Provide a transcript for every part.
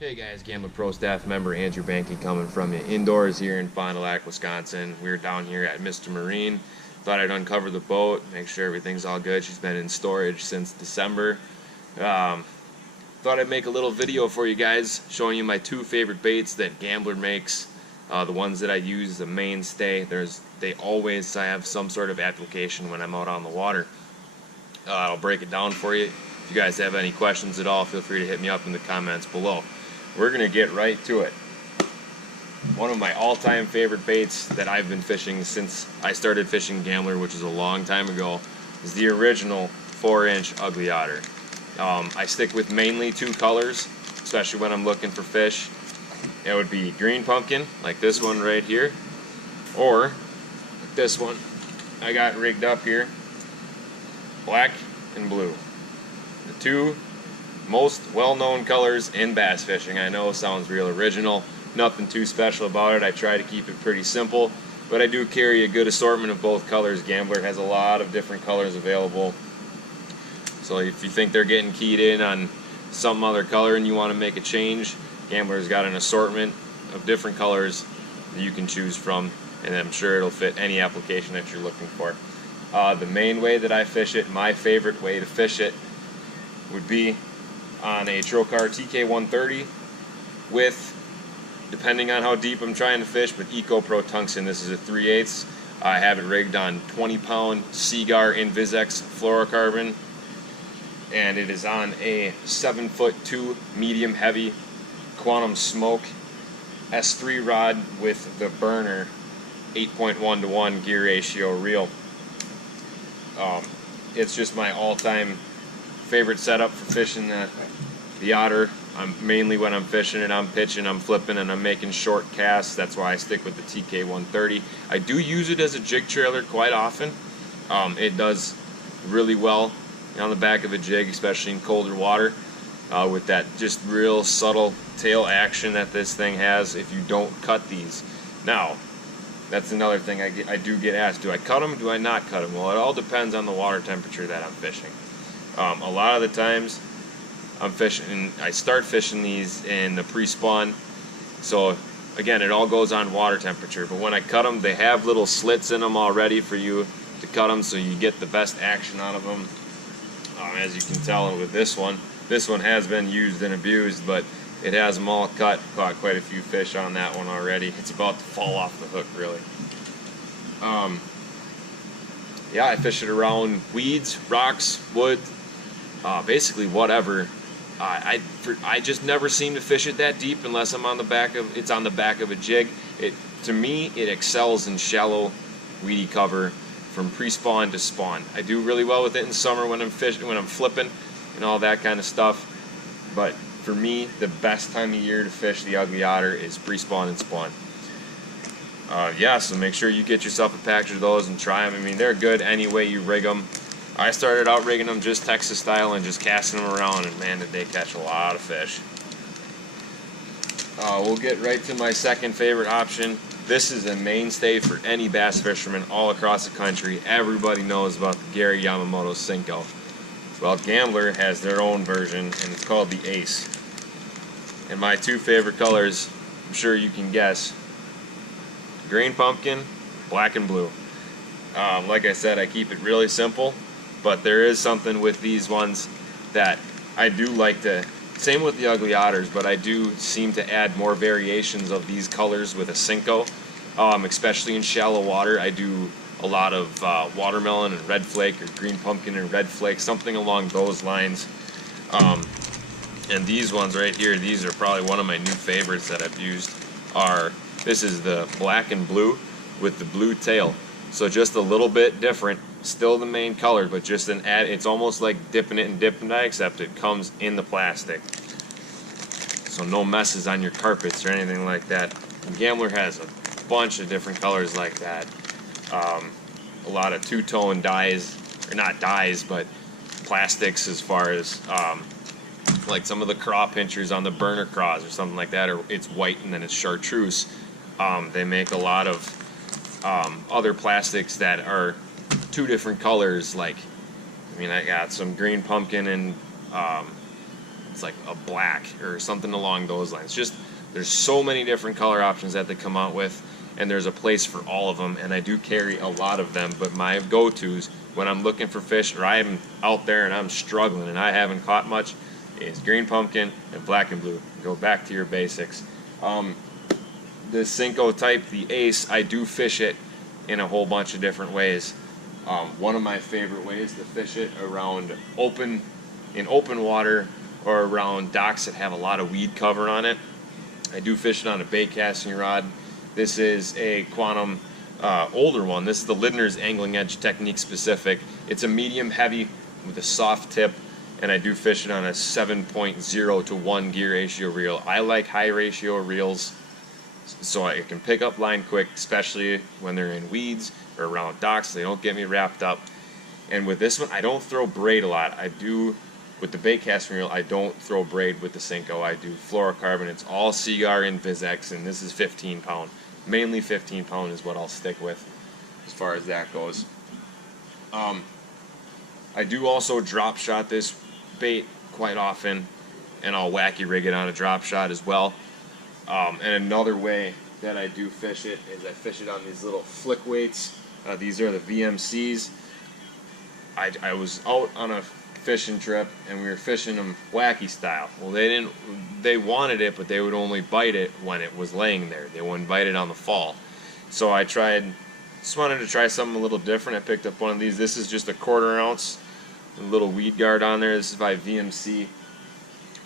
Hey guys, Gambler Pro staff member Andrew Banky coming from you indoors here in Fond du Lac, Wisconsin. We're down here at Mr.Marine. Thought I'd uncover the boat, make sure everything's all good. She's been in storage since December. Um, Thought I'd make a little video for you guys showing you my two favorite baits that Gambler makes. The ones that I use, the mainstay. They always have some sort of application when I'm out on the water. I'll break it down for you. If you guys have any questions at all, feel free to hit me up in the comments below. We're going to get right to it. One of my all-time favorite baits that I've been fishing since I started fishing Gambler, which is a long time ago, is the original 4-inch ugly otter. I stick with mainly two colors, especially when I'm looking for fish. It would be green pumpkin, like this one right here, or this one I got rigged up here, black and blue. The two most well-known colors in bass fishing. I know it sounds real original, nothing too special about it. I try to keep it pretty simple, but I do carry a good assortment of both colors. Gambler has a lot of different colors available, so if you think they're getting keyed in on some other color and you want to make a change, Gambler's got an assortment of different colors that you can choose from, and I'm sure it'll fit any application that you're looking for. The main way that I fish it, my favorite way to fish it, would be on a Trocar TK130 with, depending on how deep I'm trying to fish, but Eco Pro tungsten. This is a 3/8. I have it rigged on 20-pound Seagar Invisex fluorocarbon, and it is on a 7'2" medium heavy Quantum Smoke S3 rod with the burner 8.1:1 gear ratio reel. It's just my all-time favorite setup for fishing the otter. Mainly when I'm fishing it, I'm pitching, I'm flipping, and I'm making short casts. That's why I stick with the TK130. I do use it as a jig trailer quite often. It does really well on the back of a jig, especially in colder water, with that just real subtle tail action that this thing has if you don't cut these. Now, that's another thing I do get asked, do I cut them, do I not cut them? Well, it all depends on the water temperature that I'm fishing. A lot of the times I start fishing these in the pre-spawn, so again, it all goes on water temperature, but when I cut them, they have little slits in them already for you to cut them, so you get the best action out of them. As you can tell with this one has been used and abused, but it has them all cut. Caught quite a few fish on that one already. It's about to fall off the hook, really. Yeah, I fish it around weeds, rocks, wood, basically whatever. I just never seem to fish it that deep unless I'm on the back of a jig. To me, it excels in shallow, weedy cover from pre-spawn to spawn. I do really well with it in summer when I'm fishing, when I'm flipping, and all that kind of stuff. But for me, the best time of year to fish the ugly otter is pre-spawn and spawn. Yeah, so make sure you get yourself a package of those and try them. I mean, they're good any way you rig them. I started out rigging them just Texas style and just casting them around, and man, did they catch a lot of fish. We'll get right to my second favorite option. This is a mainstay for any bass fisherman all across the country. Everybody knows about the Gary Yamamoto Senko. Well, Gambler has their own version, and it's called the Ace. And my two favorite colors, I'm sure you can guess: green pumpkin, black and blue. Like I said, I keep it really simple, but there is something with these ones that I do like to, same with the ugly otters, but I do seem to add more variations of these colors with a Senko, especially in shallow water. I do a lot of watermelon and red flake, or green pumpkin and red flake, something along those lines. And these ones right here, these are probably one of my new favorites that I've used. This is the black and blue with the blue tail. So just a little bit different, still the main color, but just an add. It's almost like dipping it in Dip Dye, except it comes in the plastic, so no messes on your carpets or anything like that. And Gambler has a bunch of different colors like that. A lot of two-tone dyes, or not dyes, but plastics, as far as like some of the craw pinchers on the burner craws or something like that, or it's white and then it's chartreuse. They make a lot of other plastics that are two different colors. Like, I mean, I got some green pumpkin and it's like a black or something along those lines. Just there's so many different color options that they come out with, and there's a place for all of them, and I do carry a lot of them. But my go-tos when I'm looking for fish, or I'm out there and I'm struggling and I haven't caught much, is green pumpkin and black and blue. Go back to your basics. The Cinco type, the Ace, I do fish it in a whole bunch of different ways. One of my favorite ways to fish it around in open water or around docks that have a lot of weed cover on it. I do fish it on a bait casting rod. This is a Quantum older one. This is the Lidner's Angling Edge Technique specific. It's a medium heavy with a soft tip, and I do fish it on a 7.0 to 1 gear ratio reel. I like high ratio reels so I can pick up line quick, especially when they're in weeds or around docks. They don't get me wrapped up. And with this one, I don't throw braid a lot. I do with the bait casting reel. I don't throw braid with the Cinco. I do fluorocarbon. It's all Seagar and Vizex, and this is 15 pound. Mainly 15 pound is what I'll stick with as far as that goes. I do also drop shot this bait quite often, and I'll wacky rig it on a drop shot as well. And another way that I do fish it is I fish it on these little flick weights. These are the VMCs. I was out on a fishing trip and we were fishing them wacky style. Well, they wanted it, but they would only bite it when it was laying there. They wouldn't bite it on the fall. So I just wanted to try something a little different. I picked up one of these. This is just a 1/4 ounce, a little weed guard on there. This is by VMC,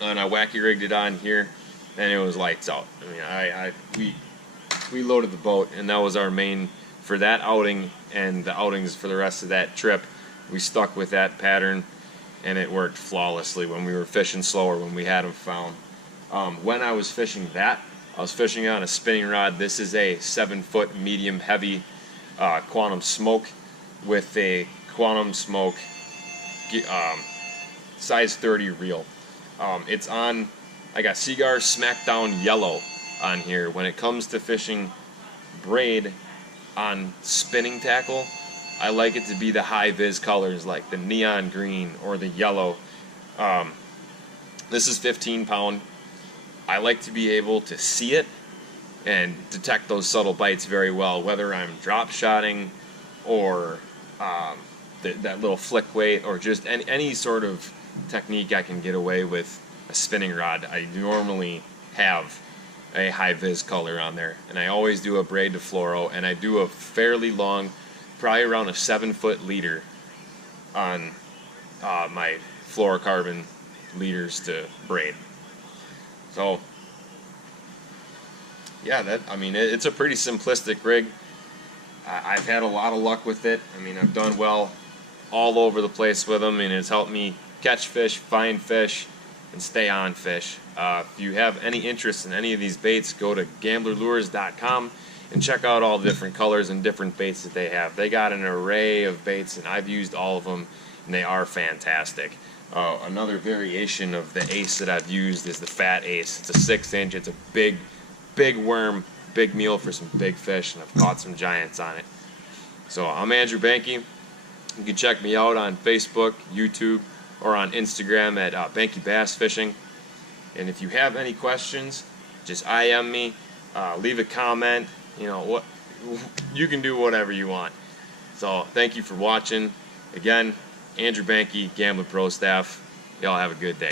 and I wacky rigged it on here, and it was lights out. I mean, we loaded the boat, and that was our main for that outing and the outings for the rest of that trip. We stuck with that pattern, and it worked flawlessly when we were fishing slower, when we had them found. When I was fishing that, I was fishing on a spinning rod. This is a 7-foot medium heavy Quantum Smoke with a Quantum Smoke size 30 reel. It's on, I got Seagar Smackdown Yellow on here. When it comes to fishing braid on spinning tackle, I like it to be the high vis colors like the neon green or the yellow. This is 15 pound. I like to be able to see it and detect those subtle bites very well, whether I'm drop shotting or that little flick weight or just any sort of technique I can get away with a spinning rod. I normally have a high vis color on there, and I always do a braid to fluoro, and I do a fairly long, probably around a 7-foot leader on my fluorocarbon leaders to braid. So yeah, it's a pretty simplistic rig. I've had a lot of luck with it. I mean, I've done well all over the place with them, and it's helped me catch fish, find fish, and stay on fish. If you have any interest in any of these baits, go to gamblerlures.com and check out all the different colors and different baits that they have. They got an array of baits, and I've used all of them, and they are fantastic. Another variation of the Ace that I've used is the Fat Ace. It's a 6-inch. It's a big worm, big meal for some big fish, and I've caught some giants on it. So I'm Andrew Banky. You can check me out on Facebook, YouTube, or on Instagram at Banky Bass Fishing. And if you have any questions, just IM me, leave a comment. You know what, you can do whatever you want. So thank you for watching. Again, Andrew Banky, Gambler Pro Staff. Y'all have a good day.